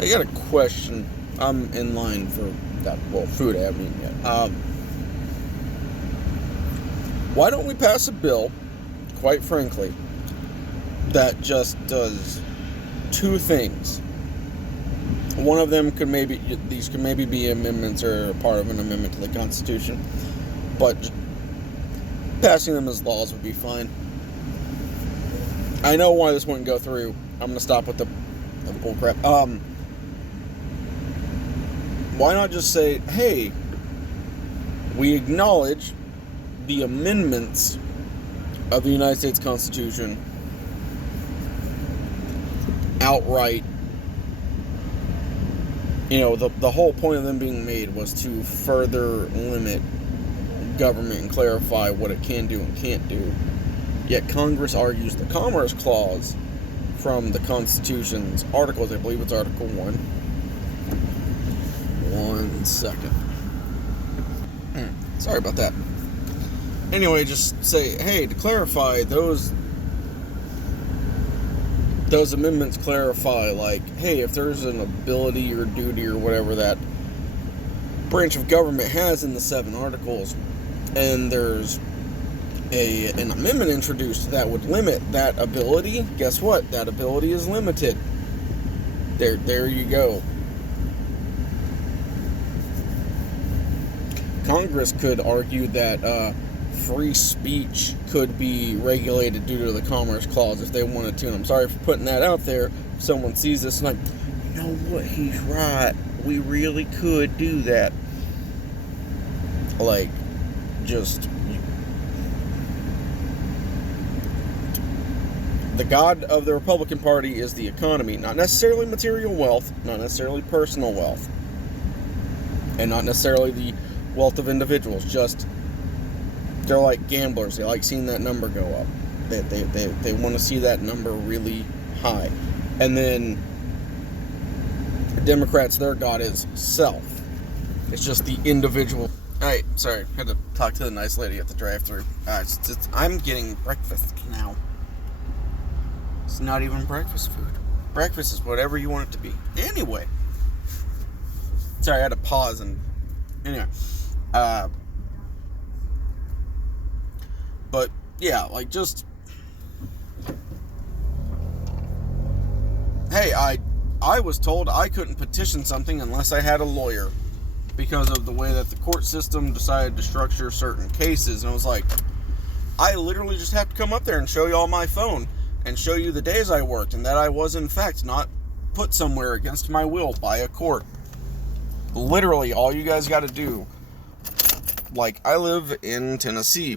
I got a question. I'm in line for that. Well, food I haven't eaten yet. Why don't we pass a bill, quite frankly, that just does two things? One of them these could maybe be amendments or part of an amendment to the Constitution, but passing them as laws would be fine. I know why this wouldn't go through. I'm gonna stop with the bullcrap. Why not just say, hey, we acknowledge the amendments of the United States Constitution outright. You know, the whole point of them being made was to further limit government and clarify what it can do and can't do. Yet Congress argues the Commerce Clause from the Constitution's articles, I believe it's Article 1. 1 second. Sorry about that. Anyway, just say, hey, to clarify, those amendments clarify, like, hey, if there's an ability or duty or whatever that branch of government has in the 7 articles, and there's an amendment introduced that would limit that ability, guess what? That ability is limited. There you go. Congress could argue that free speech could be regulated due to the Commerce Clause if they wanted to. And I'm sorry for putting that out there. If someone sees this and like, you know what, he's right. We really could do that. Like, just... The god of the Republican Party is the economy. Not necessarily material wealth, not necessarily personal wealth, and not necessarily the wealth of individuals. Just, they're like gamblers. They like seeing that number go up. They want to see that number really high. And then Democrats, their god is self. It's just the individual. Alright, sorry. Had to talk to the nice lady at the drive-thru. I'm getting breakfast now. It's not even breakfast food. Breakfast is whatever you want it to be. Anyway. Sorry, I had to pause and... Anyway. But, yeah, like, just... Hey, I was told I couldn't petition something unless I had a lawyer, because of the way that the court system decided to structure certain cases. And I was like, I literally just have to come up there and show you all my phone, and show you the days I worked, and that I was, in fact, not put somewhere against my will by a court. Literally, all you guys got to do, like, I live in Tennessee.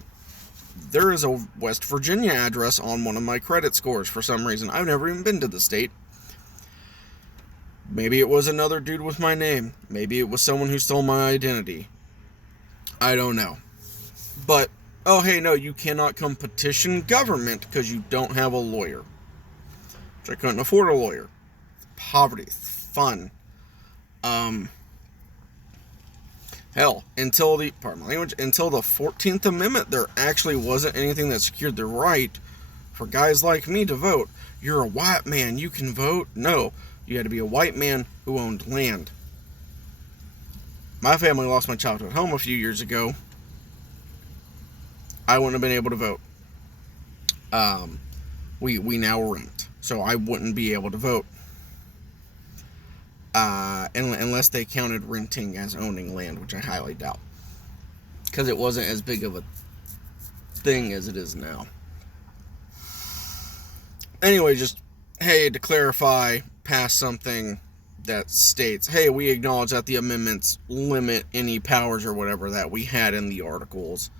There is a West Virginia address on one of my credit scores for some reason. I've never even been to the state. Maybe it was another dude with my name. Maybe it was someone who stole my identity. I don't know. But, oh, hey, no, you cannot come petition government because you don't have a lawyer. Which I couldn't afford a lawyer. Poverty. It's fun. Hell, until the 14th Amendment, there actually wasn't anything that secured the right for guys like me to vote. You're a white man, you can vote. No, you had to be a white man who owned land. My family lost my childhood home a few years ago. I wouldn't have been able to vote. We now rent, so I wouldn't be able to vote. Unless they counted renting as owning land, which I highly doubt, because it wasn't as big of a thing as it is now. Anyway, just, hey, to clarify, pass something that states, hey, we acknowledge that the amendments limit any powers or whatever that we had in the articles,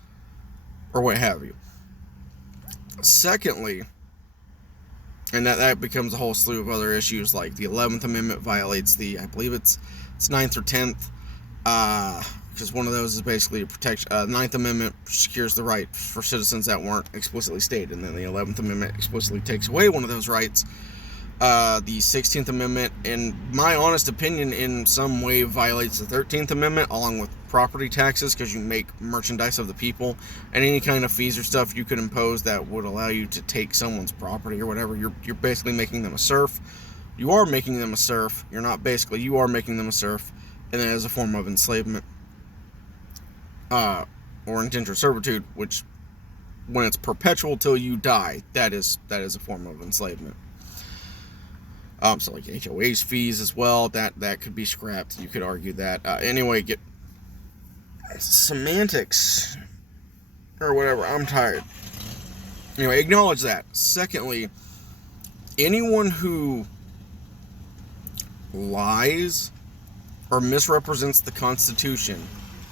or what have you. Secondly, and that becomes a whole slew of other issues, like the 11th Amendment violates I believe it's 9th or 10th, because one of those is basically a protection. 9th Amendment secures the right for citizens that weren't explicitly stated, and then the 11th Amendment explicitly takes away one of those rights. The 16th Amendment, in my honest opinion, in some way violates the 13th Amendment, along with property taxes, because you make merchandise of the people, and any kind of fees or stuff you could impose that would allow you to take someone's property or whatever. You're basically making them a serf, you are making them a serf. You're not basically, you are making them a serf, and that is a form of enslavement, or indentured servitude, which, when it's perpetual till you die, that is a form of enslavement. So like HOA's fees as well, that could be scrapped. You could argue that. Anyway, get semantics or whatever. I'm tired. Anyway, acknowledge that. Secondly, anyone who lies or misrepresents the Constitution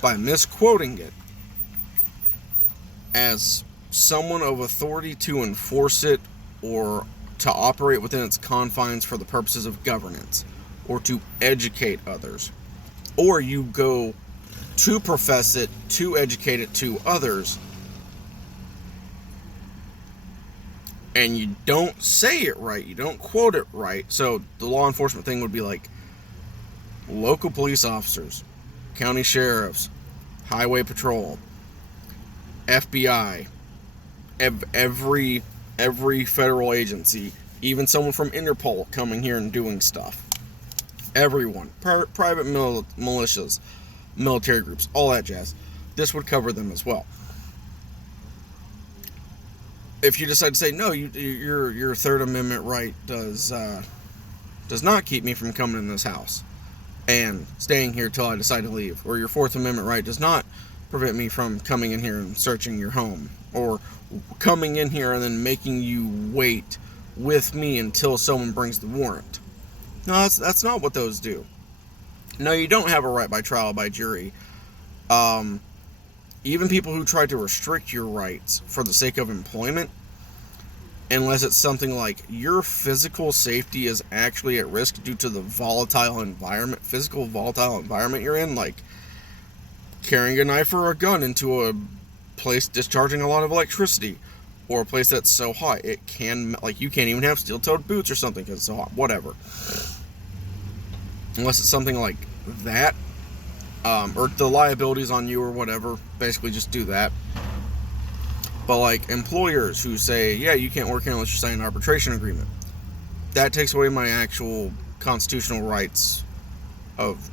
by misquoting it as someone of authority to enforce it or to operate within its confines for the purposes of governance or to educate others, or you go to profess it, to educate it to others, and you don't say it right, you don't quote it right. So the law enforcement thing would be like local police officers, county sheriffs, highway patrol, FBI, every federal agency, even someone from Interpol coming here and doing stuff. Everyone, private militias, military groups, all that jazz. This would cover them as well. If you decide to say no, your Third Amendment right does not keep me from coming in this house and staying here till I decide to leave, or your Fourth Amendment right does not prevent me from coming in here and searching your home, or coming in here and then making you wait with me until someone brings the warrant. No, that's not what those do. No, you don't have a right by trial by jury. Even people who try to restrict your rights for the sake of employment, unless it's something like your physical safety is actually at risk due to the volatile environment you're in, like carrying a knife or a gun into a place discharging a lot of electricity, or a place that's so hot it can, like, you can't even have steel-toed boots or something because it's so hot, whatever. Unless it's something like that, or the liabilities on you or whatever, basically just do that. But like employers who say, yeah, you can't work here unless you sign an arbitration agreement, that takes away my actual constitutional rights of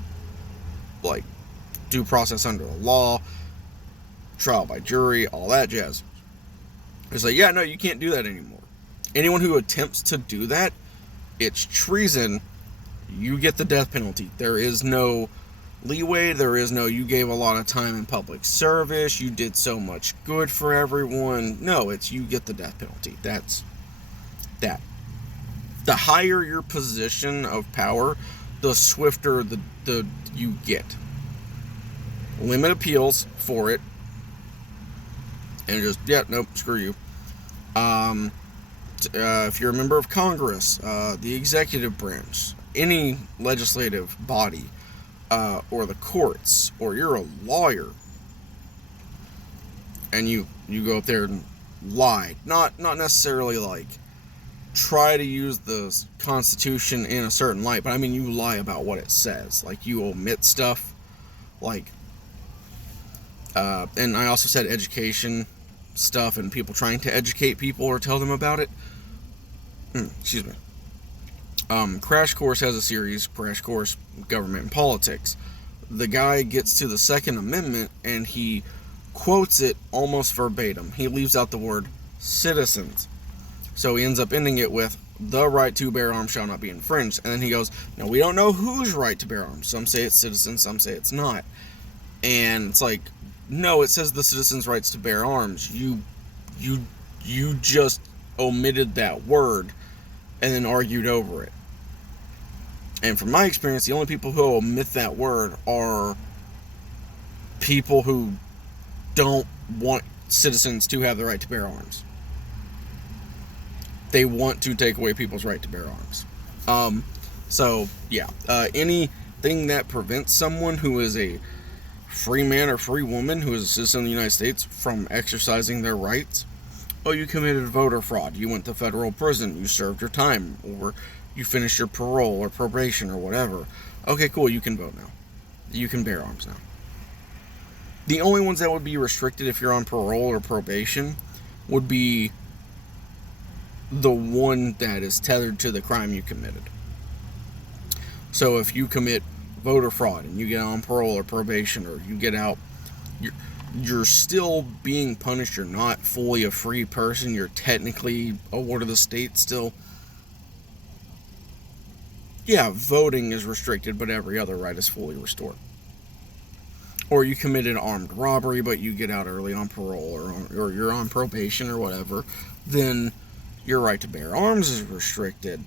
like due process under the law, trial by jury, all that jazz. It's like, yeah, no, you can't do that anymore. Anyone who attempts to do that, it's treason. You get the death penalty. There is no leeway. There is no, you gave a lot of time in public service, you did so much good for everyone. No, it's you get the death penalty. That's that. The higher your position of power, the swifter the you get. Limit appeals for it. And just, yeah, nope, screw you. If you're a member of Congress, the executive branch, any legislative body, or the courts, or you're a lawyer, and you go up there and lie, not necessarily like try to use the Constitution in a certain light, but I mean you lie about what it says, like you omit stuff, like, and I also said education stuff and people trying to educate people or tell them about it. Excuse me. Crash Course has a series, Crash Course Government and Politics. The guy gets to the Second Amendment and he quotes it almost verbatim. He leaves out the word citizens. So he ends up ending it with, the right to bear arms shall not be infringed. And then he goes, now we don't know whose right to bear arms. Some say it's citizens, some say it's not. And it's like, no, it says the citizens' rights to bear arms. You just omitted that word and then argued over it. And from my experience, the only people who omit that word are people who don't want citizens to have the right to bear arms. They want to take away people's right to bear arms. So, yeah. Anything that prevents someone who is a free man or free woman who is a citizen of the United States from exercising their rights. Oh, you committed voter fraud. You went to federal prison. You served your time. Or you finished your parole or probation or whatever. Okay, cool. You can vote now. You can bear arms now. The only ones that would be restricted if you're on parole or probation would be the one that is tethered to the crime you committed. So if you commit voter fraud and you get on parole or probation, or you get out, you're still being punished. You're not fully a free person. You're technically a ward of the state still. Yeah, voting is restricted, but every other right is fully restored. Or you committed armed robbery, but you get out early on parole, or you're on probation or whatever, then your right to bear arms is restricted.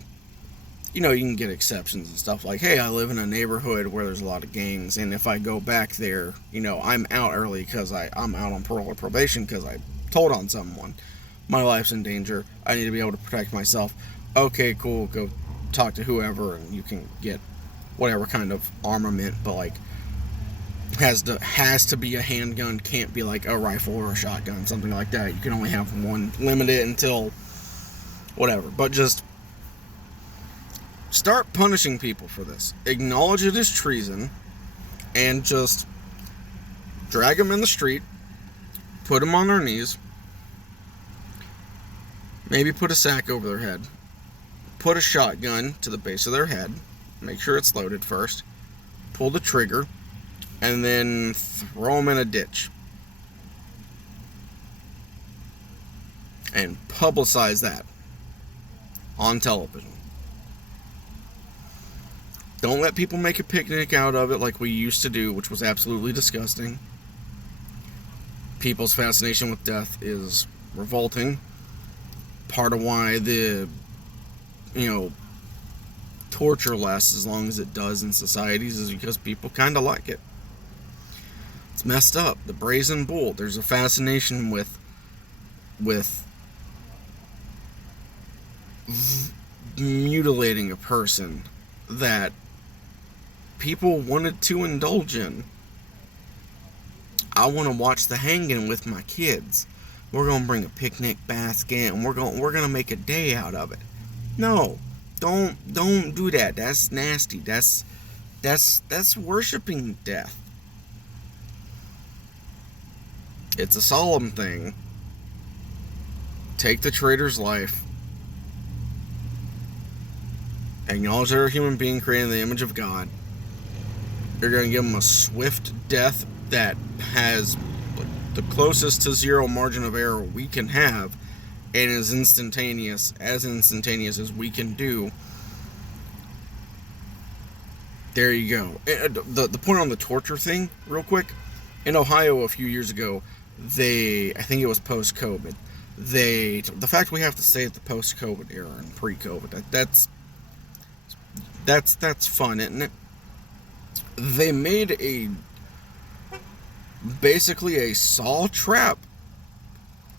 You know, you can get exceptions and stuff like, hey, I live in a neighborhood where there's a lot of gangs, and if I go back there, you know, I'm out early because I'm out on parole or probation because I told on someone. My life's in danger. I need to be able to protect myself. Okay, cool, go talk to whoever, and you can get whatever kind of armament, but like, has to be a handgun, can't be like a rifle or a shotgun, something like that. You can only have one, limit it until whatever. But just start punishing people for this. Acknowledge it as treason, and just drag them in the street, put them on their knees, maybe put a sack over their head, put a shotgun to the base of their head, make sure it's loaded first, pull the trigger, and then throw them in a ditch. And publicize that on television. Don't let people make a picnic out of it like we used to do, which was absolutely disgusting. People's fascination with death is revolting. Part of why the, torture lasts as long as it does in societies is because people kind of like it. It's messed up. The brazen bull. There's a fascination with mutilating a person that people wanted to indulge in. I want to watch the hanging with my kids. We're gonna bring a picnic basket and we're gonna make a day out of it. No, don't do that. That's nasty. That's worshiping death. It's a solemn thing. Take the traitor's life. Acknowledge they're a human being created in the image of God. You're going to give them a swift death that has the closest to zero margin of error we can have, and is instantaneous as we can do. There you go. The point on the torture thing, real quick. In Ohio a few years ago, I think it was post-COVID, the fact we have to stay at the post-COVID era and pre-COVID, that's fun, isn't it? They made basically a saw trap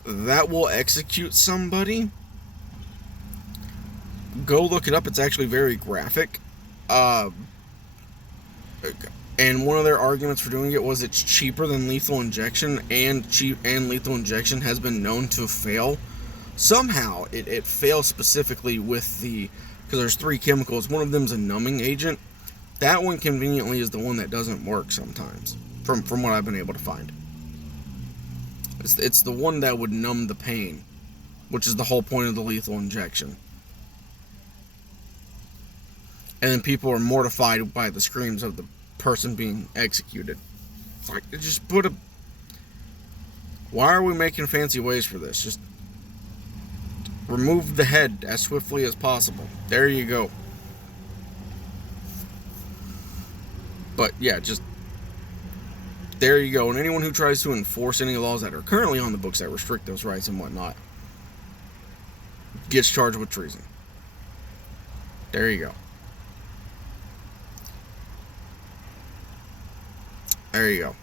that will execute somebody. Go look it up. It's actually very graphic. And one of their arguments for doing it was it's cheaper than lethal injection, and lethal injection has been known to fail. Somehow it fails specifically with because there's 3 chemicals. One of them's a numbing agent. That one conveniently is the one that doesn't work sometimes, from what I've been able to find. It's the one that would numb the pain, which is the whole point of the lethal injection. And then people are mortified by the screams of the person being executed. It's like, just why are we making fancy ways for this? Just remove the head as swiftly as possible. There you go. But yeah, just there you go. And anyone who tries to enforce any laws that are currently on the books that restrict those rights and whatnot gets charged with treason. There you go. There you go.